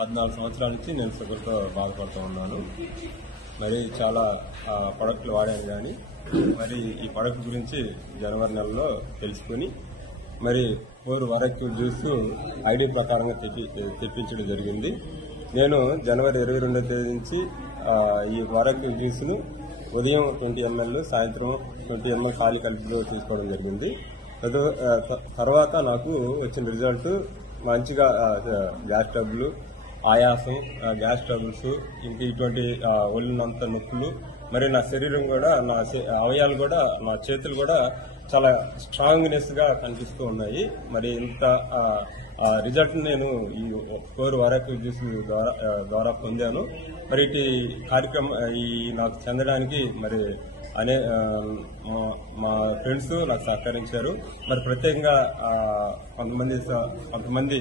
14 సంవత్సరాల నుంచి నేను షుగర్తో బాధపడుతూ ఉన్నాను. మరి చాలా ప్రొడక్ట్లు వాడాను, కానీ మరి ఈ ప్రొడక్ట్ గురించి జనవరి నెలలో తెలుసుకుని మరి 4 వరకు జ్యూస్ ఐడి ప్రకారంగా తెప్పించడం జరిగింది. నేను జనవరి 22వ తేదీ నుంచి ఈ వరకు జ్యూస్ను ఉదయం 20 ml, సాయంత్రం 20 ml ఖాళీ కలిపిలో తీసుకోవడం జరిగింది. తర్వాత నాకు వచ్చిన రిజల్ట్ మంచిగా గ్యాస్ ట్రబుల్, ఆయాసం, గ్యాస్ ట్రబుల్స్, ఇంక ఇటువంటి ఒళ్ళునంత నొప్పులు, మరి నా శరీరం కూడా, నా అవయాలు కూడా, నా చేతులు కూడా చాలా స్ట్రాంగ్నెస్ గా కనిపిస్తూ ఉన్నాయి. మరి ఇంత రిజల్ట్ నేను ఈ 4 వరకు జ్యూస్ ద్వారా పొందాను. మరి ఇటు కార్యక్రమం నాకు చెందడానికి మరి మా ఫ్రెండ్స్ నాకు సహకరించారు. మరి ప్రత్యేకంగా కొంతమంది